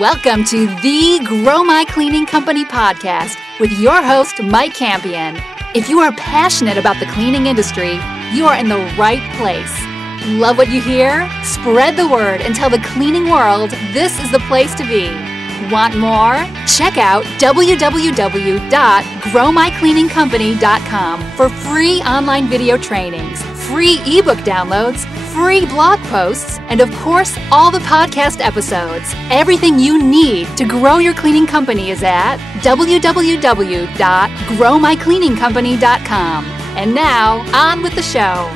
Welcome to the Grow My Cleaning Company podcast with your host, Mike Campion. If you are passionate about the cleaning industry, you are in the right place. Love what you hear? Spread the word and tell the cleaning world this is the place to be. Want more? Check out www.growmycleaningcompany.com for free online video trainings, free ebook downloads, free blog posts, and of course, all the podcast episodes. Everything you need to grow your cleaning company is at www.growmycleaningcompany.com. And now, on with the show.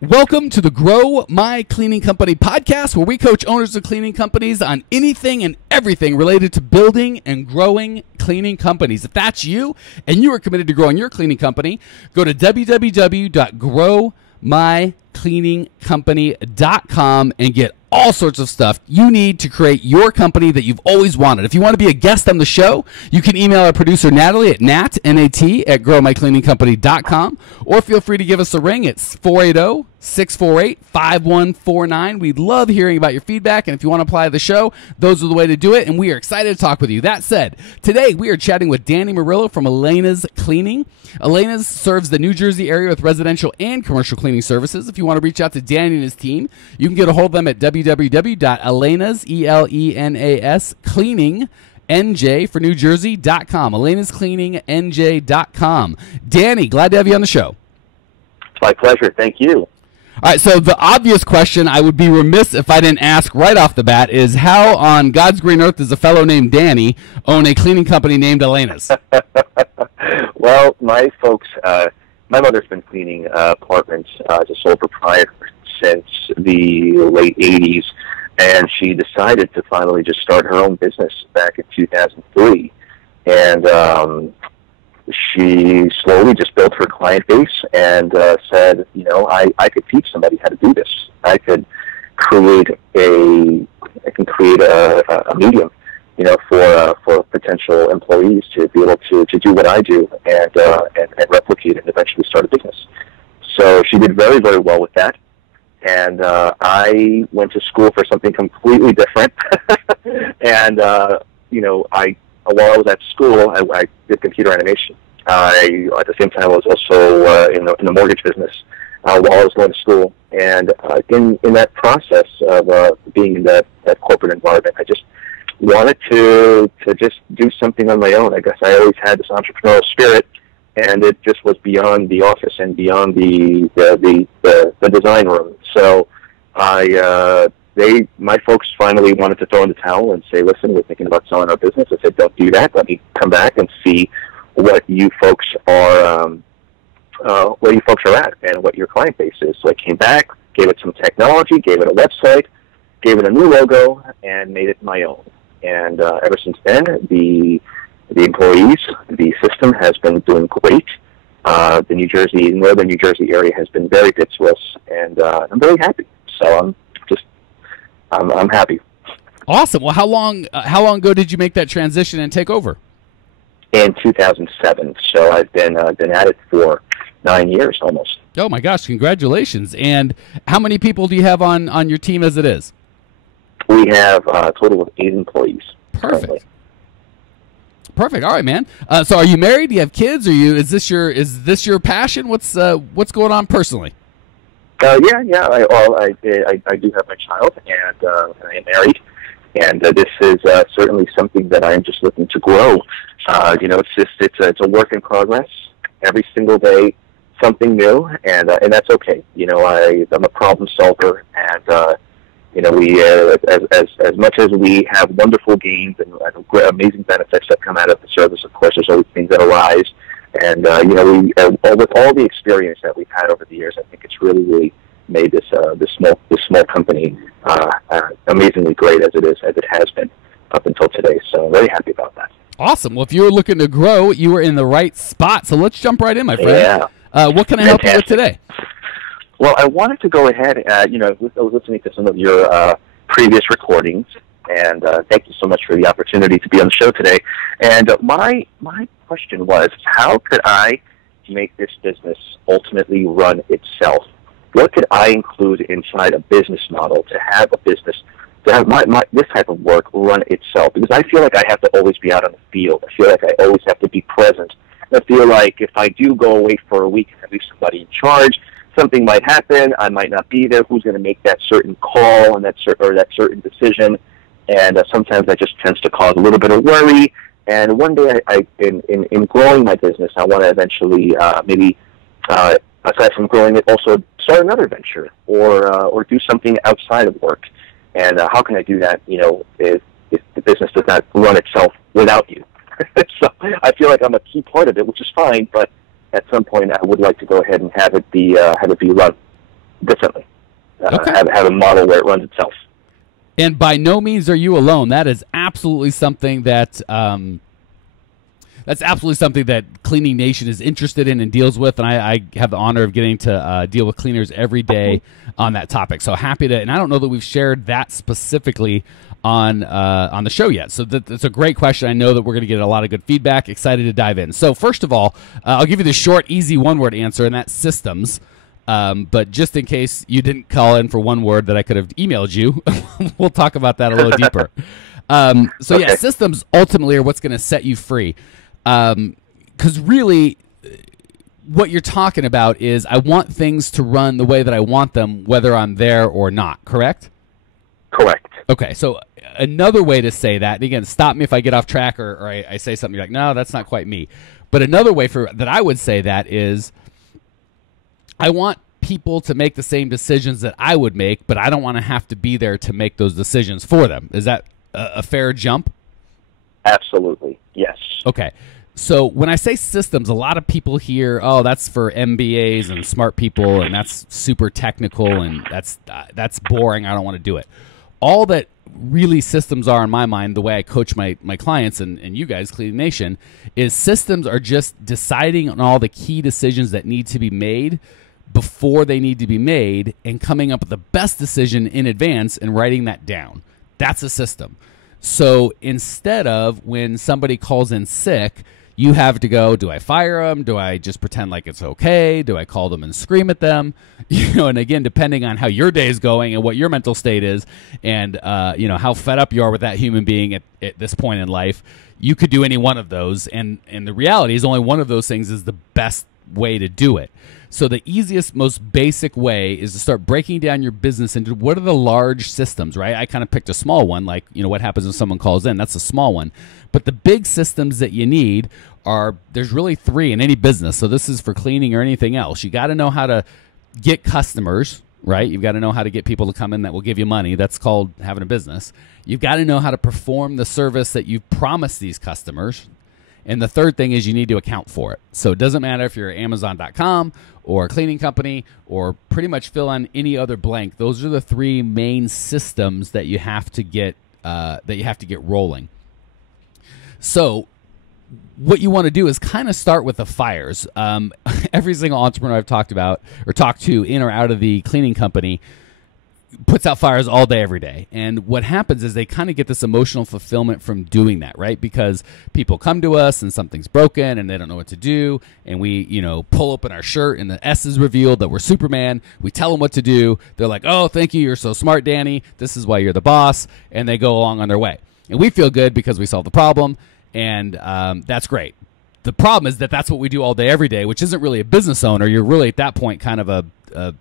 Welcome to the Grow My Cleaning Company podcast, where we coach owners of cleaning companies on anything and everything related to building and growing cleaning companies. If that's you and you are committed to growing your cleaning company, go to www.growmycleaningcompany.com and get all sorts of stuff you need to create your company that you've always wanted. If you want to be a guest on the show, you can email our producer Natalie at nat@growmycleaningcompany.com, or feel free to give us a ring at 480-648-5149. We'd love hearing about your feedback, and if you want to apply to the show, those are the way to do it, and we are excited to talk with you. That said, today we are chatting with Danny Morilo from Elena's Cleaning. Elena's serves the New Jersey area with residential and commercial cleaning services. If you want to reach out to Danny and his team, you can get a hold of them at www.elenas, E-L-E-N-A-S, cleaning, NJ for New Jersey.com. ElenasCleaningNJ.com. Danny, glad to have you on the show. It's my pleasure. Thank you. All right, so the obvious question I would be remiss if I didn't ask right off the bat is, how on God's green earth does a fellow named Danny own a cleaning company named Elena's? Well, my folks, my mother's been cleaning apartments as a sole proprietor since the late 80s, and she decided to finally just start her own business back in 2003. And she slowly just built her client base and said, you know, I could teach somebody how to do this. I can create a medium, you know, for potential employees to be able to do what I do and replicate it and eventually start a business. So she did very, very well with that. And I went to school for something completely different. And, you know, while I was at school, I did computer animation. At the same time, I was also in the mortgage business while I was going to school. And in that process of being in that corporate environment, I just wanted to just do something on my own. I guess I always had this entrepreneurial spirit, and it just was beyond the office and beyond the design room. So my folks finally wanted to throw in the towel and say, listen, we're thinking about selling our business. I said, don't do that. Let me come back and see what you folks are at and what your client base is. So I came back, gave it some technology, gave it a website, gave it a new logo, and made it my own. And ever since then, the employees, the system has been doing great. The northern New Jersey area has been very good to us, and I'm very happy. So I'm happy. Awesome. Well, how long ago did you make that transition and take over? In 2007. So I've been at it for 9 years almost. Oh my gosh! Congratulations. And how many people do you have on your team as it is? We have a total of 8 employees. Perfect. Currently. Perfect. All right, man. So, are you married? Do you have kids? Is this your passion? What's going on personally? Yeah. I do have my child, and I am married, and this is certainly something that I am just looking to grow. You know, it's a work in progress. Every single day, something new, and that's okay. You know, I'm a problem solver, and you know, we as much as we have wonderful gains and amazing benefits that come out of the service, of course, there's always things that arise. And you know, with all the experience that we've had over the years, I think it's really made this small company amazingly great as it has been up until today. So I'm very happy about that. Awesome. Well, if you were looking to grow, you were in the right spot. So let's jump right in, my friend. Yeah. What can I help you with today? Well, I wanted to go ahead. You know, I was listening to some of your previous recordings, and thank you so much for the opportunity to be on the show today. And my question was, how could I make this business ultimately run itself? What could I include inside a business model to have a business to have this type of work run itself, because I feel like I have to always be out on the field. I feel like I always have to be present. I feel like if I do go away for a week and I leave somebody in charge, something might happen. I might not be there. Who's going to make that certain call and that certain decision? And sometimes that just tends to cause a little bit of worry. And one day, in growing my business, I want to eventually maybe, aside from growing it, also start another venture or do something outside of work. And how can I do that? If the business does not run itself without you. So I feel like I'm a key part of it, which is fine. But at some point, I would like to go ahead and have it be run differently. Okay. Have a model where it runs itself. And by no means are you alone. That is absolutely something that Cleaning Nation is interested in and deals with. And I have the honor of getting to deal with cleaners every day on that topic. So happy to. And I don't know that we've shared that specifically on the show yet. So that's a great question. I know that we're going to get a lot of good feedback. Excited to dive in. So first of all, I'll give you the short, easy one-word answer, and that's systems. But just in case you didn't call in for one word that I could have emailed you, we'll talk about that a little deeper. Yeah, systems ultimately are what's going to set you free. Because really, what you're talking about is I want things to run the way that I want them, whether I'm there or not, correct? Correct. Okay, so another way to say that, and again, stop me if I get off track or I say something you're like, no, that's not quite me. But another way that I would say that is I want people to make the same decisions that I would make, but I don't want to have to be there to make those decisions for them. Is that a fair jump? Absolutely, yes. Okay. So when I say systems, a lot of people hear, oh, that's for MBAs and smart people, and that's super technical, and that's boring. I don't want to do it. All that really systems are, in my mind, the way I coach my clients and you guys, Cleaning Nation, is systems are just deciding on all the key decisions that need to be made before they need to be made and coming up with the best decision in advance and writing that down. That's a system. So instead of when somebody calls in sick, you have to go, do I fire them? Do I just pretend like it's okay? Do I call them and scream at them? And again, depending on how your day is going and what your mental state is and, how fed up you are with that human being at this point in life, you could do any one of those. And the reality is only one of those things is the best way to do it. So the easiest, most basic way is to start breaking down your business into what are the large systems, right? I kind of picked a small one, like, what happens when someone calls in? That's a small one. But the big systems that you need there's really three in any business. So this is for cleaning or anything else. You got to know how to get customers, right? You've got to know how to get people to come in that will give you money. That's called having a business. You've got to know how to perform the service that you've promised these customers. And the third thing is you need to account for it. So it doesn't matter if you're Amazon.com or a cleaning company or pretty much fill in any other blank. Those are the three main systems that you have to get rolling. So what you want to do is kind of start with the fires. Every single entrepreneur I've talked to in or out of the cleaning company puts out fires all day, every day. And what happens is they kind of get this emotional fulfillment from doing that, right? Because people come to us and something's broken and they don't know what to do. And we, pull open our shirt and the S is revealed that we're Superman. We tell them what to do. They're like, oh, thank you. You're so smart, Danny. This is why you're the boss. And they go along on their way. And we feel good because we solved the problem. And that's great. The problem is that that's what we do all day, every day, which isn't really a business owner. You're really at that point kind of a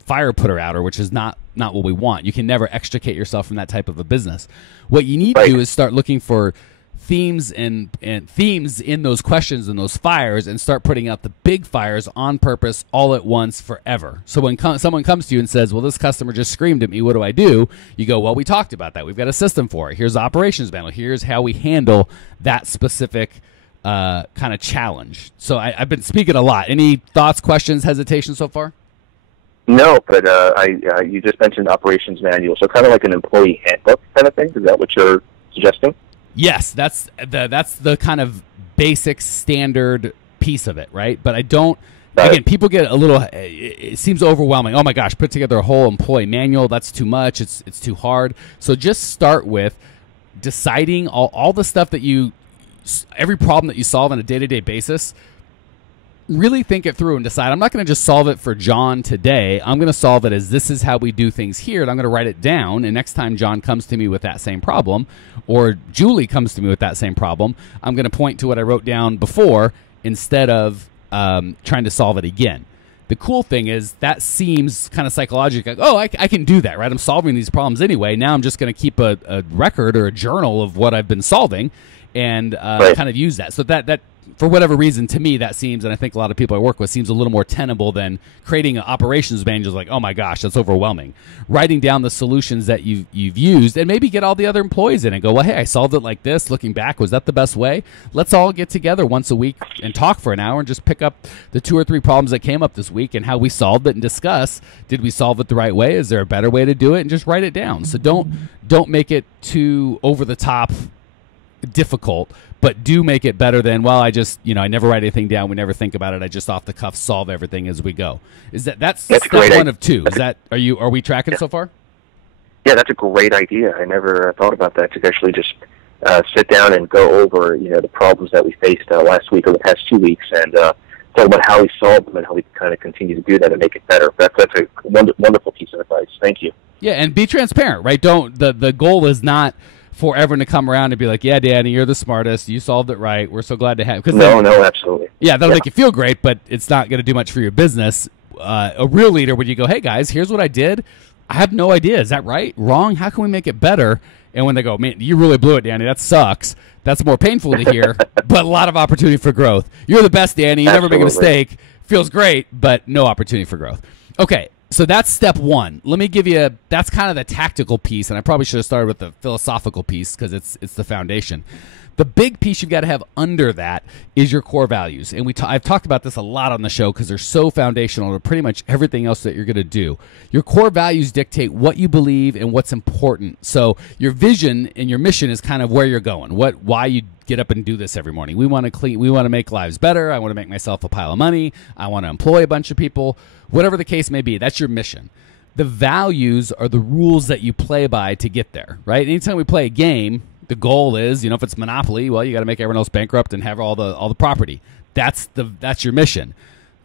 fire putter outer, which is not what we want. You can never extricate yourself from that type of a business. What you need to do is start looking for themes and themes in those questions and those fires and start putting out the big fires on purpose all at once forever. So when someone comes to you and says, well, this customer just screamed at me, what do I do? You go, well, we talked about that. We've got a system for it. Here's the operations manual. Here's how we handle that specific kind of challenge. So I've been speaking a lot. Any thoughts, questions, hesitation so far? No, but you just mentioned operations manual, so kind of like an employee handbook kind of thing. Is that what you're suggesting? Yes, that's the kind of basic standard piece of it, right? But I don't. Right. Again, people get a little. It seems overwhelming. Oh my gosh, put together a whole employee manual. That's too much. It's too hard. So just start with deciding all the stuff that every problem that you solve on a day-to-day basis. really think it through and decide, I'm not going to just solve it for John today. I'm going to solve it as this is how we do things here, and I'm going to write it down. And next time John comes to me with that same problem, or Julie comes to me with that same problem, I'm going to point to what I wrote down before instead of trying to solve it again. The cool thing is that seems kind of psychological. Like, oh, I can do that, right? I'm solving these problems anyway. Now I'm just going to keep a record or a journal of what I've been solving and kind of use that. So that for whatever reason, to me, that seems, and I think a lot of people I work with, seems a little more tenable than creating an operations manual. Like, oh my gosh, that's overwhelming. Writing down the solutions that you've used, and maybe get all the other employees in and go, well, hey, I solved it like this. Looking back, was that the best way? Let's all get together once a week and talk for an hour and just pick up the 2 or 3 problems that came up this week and how we solved it and discuss, did we solve it the right way? Is there a better way to do it? And just write it down. So don't make it too over the top difficult, but do make it better than, well, I just, I never write anything down, we never think about it, I just off the cuff solve everything as we go. That's step one of 2. Are we tracking so far? Yeah, that's a great idea. I never thought about that, to actually just sit down and go over the problems that we faced last week or the past 2 weeks, and talk about how we solved them and how we kind of continue to do that and make it better. That's a wonderful piece of advice. Thank you. Yeah, and be transparent, right? The goal is not for everyone to come around and be like, yeah, Danny, you're the smartest. You solved it right. We're so glad to have you. No, absolutely. Yeah, that'll make you feel great, but it's not going to do much for your business. A real leader, when you go, hey, guys, here's what I did. I have no idea. Is that right? Wrong? How can we make it better? And when they go, man, you really blew it, Danny. That sucks. That's more painful to hear, but a lot of opportunity for growth. You're the best, Danny. You never make a mistake. Feels great, but no opportunity for growth. Okay. So that's step 1. Let me give you, that's kind of the tactical piece, and I probably should have started with the philosophical piece because it's the foundation. The big piece you've got to have under that is your core values. And I've talked about this a lot on the show because they're so foundational to pretty much everything else that you're going to do. Your core values dictate what you believe and what's important. So your vision and your mission is kind of where you're going, why you get up and do this every morning. We want to make lives better. I want to make myself a pile of money. I want to employ a bunch of people. Whatever the case may be, that's your mission. The values are the rules that you play by to get there, right? Anytime we play a game, the goal is, if it's Monopoly, well, you got to make everyone else bankrupt and have all the property. That's your mission.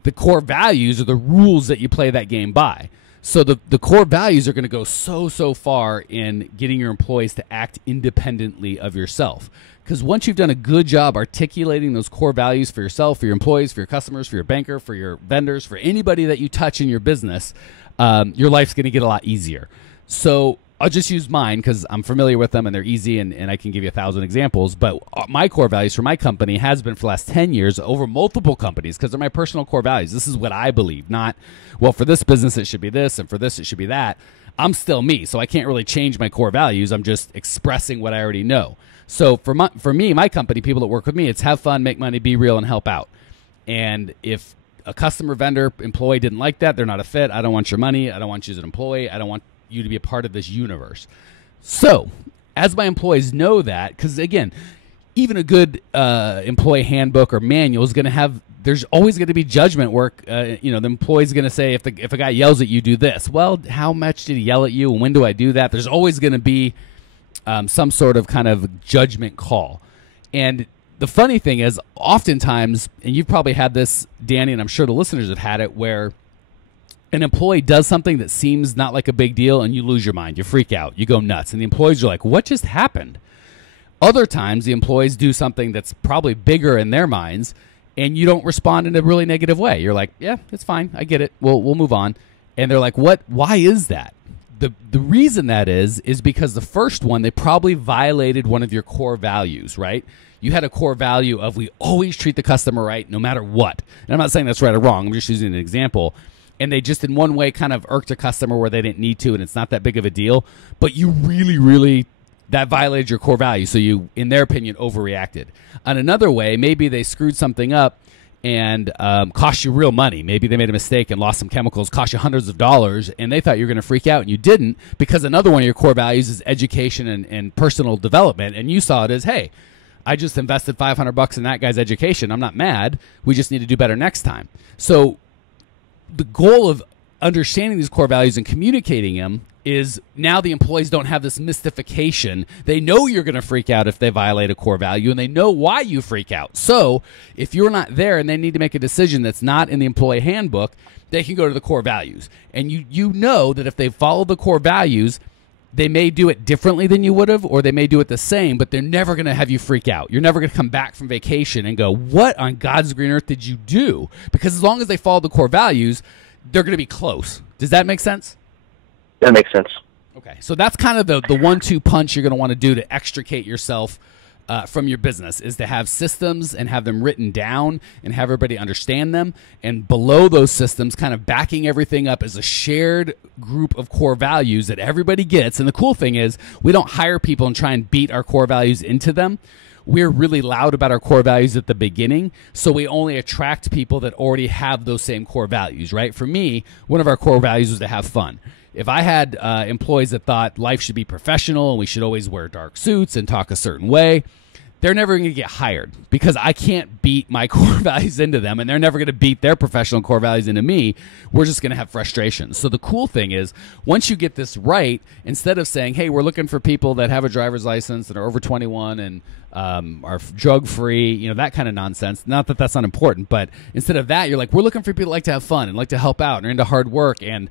The core values are the rules that you play that game by. So the core values are going to go so far in getting your employees to act independently of yourself. Because once you've done a good job articulating those core values for yourself, for your employees, for your customers, for your banker, for your vendors, for anybody that you touch in your business, your life's going to get a lot easier. So I'll just use mine because I'm familiar with them and they're easy, and I can give you 1,000 examples. But my core values for my company has been for the last 10 years over multiple companies because they're my personal core values. This is what I believe, not, well, for this business it should be this and for this it should be that. I'm still me, so I can't really change my core values. I'm just expressing what I already know. So for me, my company, people that work with me, it's have fun, make money, be real, and help out. And if a customer, vendor, employee didn't like that, they're not a fit, I don't want your money, I don't want you as an employee, I don't want you to be a part of this universe. So as my employees know that, because again, even a good employee handbook or manual is going to have, there's always going to be judgment work. The employee's going to say, if a guy yells at you, do this. Well, how much did he yell at you, and when do I do that? There's always going to be some sort of kind of judgment call. And the funny thing is, oftentimes, and you've probably had this, Danny, and I'm sure the listeners have had it, where an employee does something that seems not like a big deal and you lose your mind. You freak out. You go nuts. And the employees are like, what just happened? Other times, the employees do something that's probably bigger in their minds and you don't respond in a really negative way. You're like, yeah, it's fine. I get it. We'll move on. And they're like, what? Why is that? The reason that is because the first one, they probably violated one of your core values, right? You had a core value of we always treat the customer right no matter what. And I'm not saying that's right or wrong. I'm just using an example. And they just in one way kind of irked a customer where they didn't need to, and it's not that big of a deal. But you really, that violated your core value. So you, in their opinion, overreacted. On another way, maybe they screwed something up and cost you real money. Maybe they made a mistake and lost some chemicals, cost you hundreds of dollars, and they thought you were going to freak out, and you didn't, because another one of your core values is education and personal development, and you saw it as, hey, I just invested $500 in that guy's education. I'm not mad. We just need to do better next time. So the goal of understanding these core values and communicating them is now the employees don't have this mystification. They know you're going to freak out if they violate a core value, and they know why you freak out. So if you're not there and they need to make a decision that's not in the employee handbook, they can go to the core values. And you know that if they follow the core values, they may do it differently than you would have, or they may do it the same, but they're never going to have you freak out. You're never going to come back from vacation and go, what on God's green earth did you do? Because as long as they follow the core values, they're going to be close. Does that make sense? That makes sense. Okay. So that's kind of the 1-2 punch you're going to want to do to extricate yourself from your business, is to have systems and have them written down and have everybody understand them. And below those systems, kind of backing everything up as a shared group of core values that everybody gets. And the cool thing is we don't hire people and try and beat our core values into them. We're really loud about our core values at the beginning, so we only attract people that already have those same core values, right? For me, one of our core values was to have fun. If I had employees that thought life should be professional and we should always wear dark suits and talk a certain way, they're never going to get hired because I can't beat my core values into them, and they're never going to beat their professional core values into me. We're just going to have frustration. So the cool thing is, once you get this right, instead of saying, hey, we're looking for people that have a driver's license and are over 21 and are drug-free, that kind of nonsense. Not that that's not important, but instead of that, you're like, we're looking for people that like to have fun and like to help out and are into hard work and,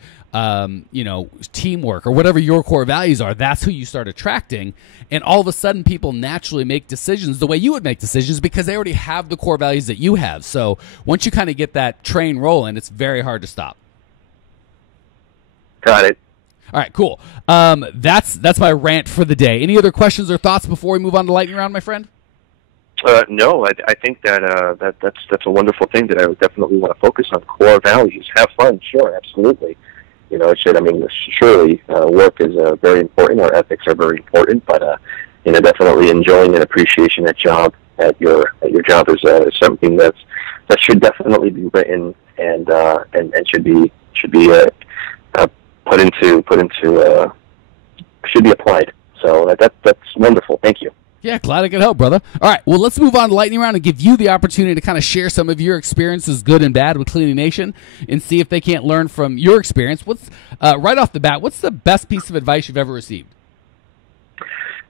teamwork or whatever your core values are. That's who you start attracting. And all of a sudden, people naturally make decisions the way you would make decisions because they already have the core values that you have. So once you kind of get that train rolling, it's very hard to stop. Got it. All right, cool. That's my rant for the day. Any other questions or thoughts before we move on to lightning round, my friend? No, I think that's a wonderful thing that I would definitely want to focus on. Core values, have fun, sure, absolutely. Surely work is very important. Our ethics are very important, but definitely enjoying and appreciation at your job is something that should definitely be written and should be should be applied. So that's wonderful. Thank you. Yeah, glad I could help, brother. All right, well, let's move on to lightning round and give you the opportunity to kind of share some of your experiences, good and bad, with Cleaning Nation, and see if they can't learn from your experience. What's right off the bat? What's the best piece of advice you've ever received?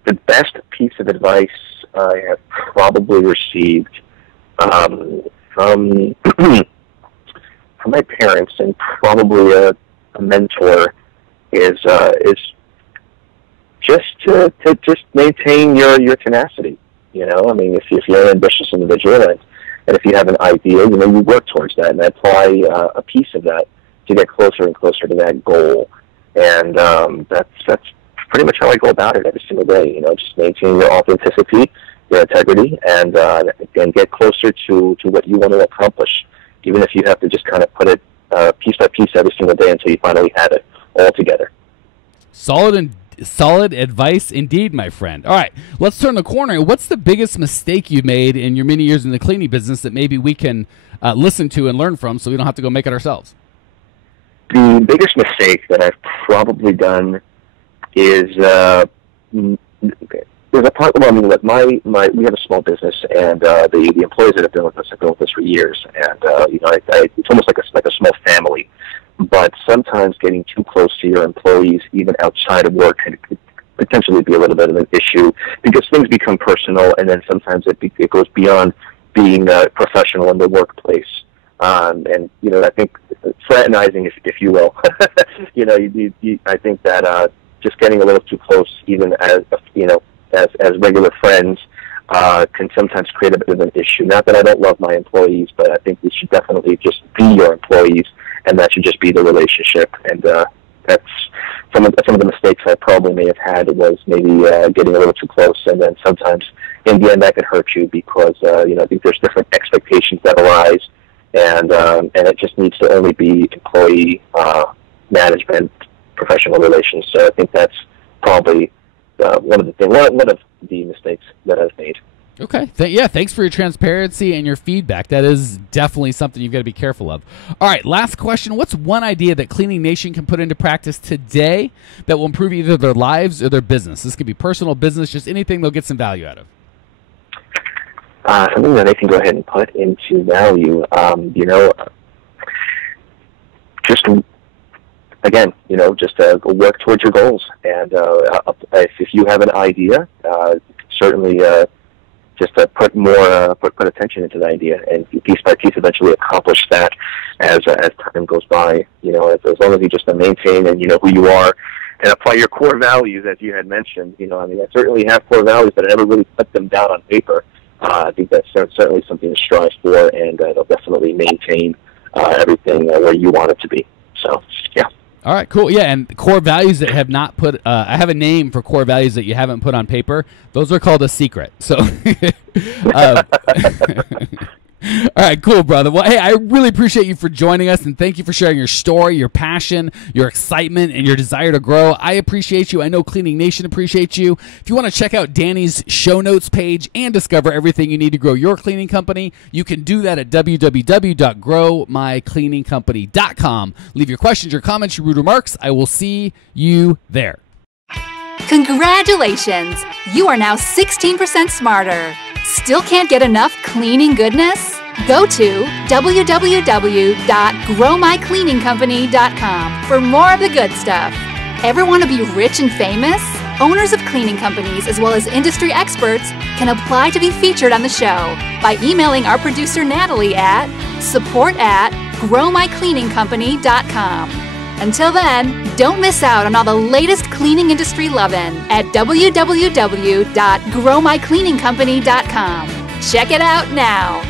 The best piece of advice I have probably received from my parents and probably a mentor is just to maintain your tenacity. If you're an ambitious individual and if you have an idea, you work towards that and apply a piece of that to get closer and closer to that goal. And that's pretty much how I go about it every single day. Just maintain your authenticity, your integrity, and get closer to what you want to accomplish, even if you have to just kind of put it piece by piece every single day until you finally have it all together. Solid advice indeed, my friend. All right, let's turn the corner. What's the biggest mistake you made in your many years in the cleaning business that maybe we can listen to and learn from so we don't have to go make it ourselves? The biggest mistake that I've probably done is there's a part. Well, we have a small business, and the employees that have been with us have been with us for years, and it's almost like a small family. But sometimes getting too close to your employees, even outside of work, can potentially be a little bit of an issue because things become personal, and then sometimes it goes beyond being professional in the workplace. I think fraternizing, if you will. I think that just getting a little too close, even as regular friends, can sometimes create a bit of an issue. Not that I don't love my employees, but I think we should definitely just be your employees, and that should just be the relationship. And that's some of the mistakes I probably may have had was maybe getting a little too close, and then sometimes in the end that could hurt you because I think there's different expectations that arise, and it just needs to only be employee management, professional relations. So I think that's probably one of the mistakes that I've made. Okay. Thanks for your transparency and your feedback. That is definitely something you've got to be careful of. All right, last question. What's one idea that Cleaning Nation can put into practice today that will improve either their lives or their business? This could be personal, business, just anything they'll get some value out of. Something that they can go ahead and put into value. Just again, just work towards your goals. And if you have an idea, certainly just put attention into the idea, and piece by piece eventually accomplish that as time goes by. As long as you just maintain and you know who you are and apply your core values, as you had mentioned. I certainly have core values, but I never really put them down on paper. I think that's certainly something to strive for, and they'll definitely maintain everything where you want it to be. So, yeah. All right, cool. Yeah, and core values that have not put I have a name for core values that you haven't put on paper. Those are called a secret. So, all right, cool, brother. Well, hey, I really appreciate you for joining us, and thank you for sharing your story, your passion, your excitement, and your desire to grow. I appreciate you. I know Cleaning Nation appreciates you. If you want to check out Danny's show notes page and discover everything you need to grow your cleaning company, you can do that at www.growmycleaningcompany.com. Leave your questions, your comments, your rude remarks. I will see you there. Congratulations! You are now 16% smarter. Still can't get enough cleaning goodness? Go to www.growmycleaningcompany.com for more of the good stuff. Ever want to be rich and famous? Owners of cleaning companies as well as industry experts can apply to be featured on the show by emailing our producer Natalie at support@growmycleaningcompany.com. Until then, don't miss out on all the latest cleaning industry lovin' at www.growmycleaningcompany.com. Check it out now.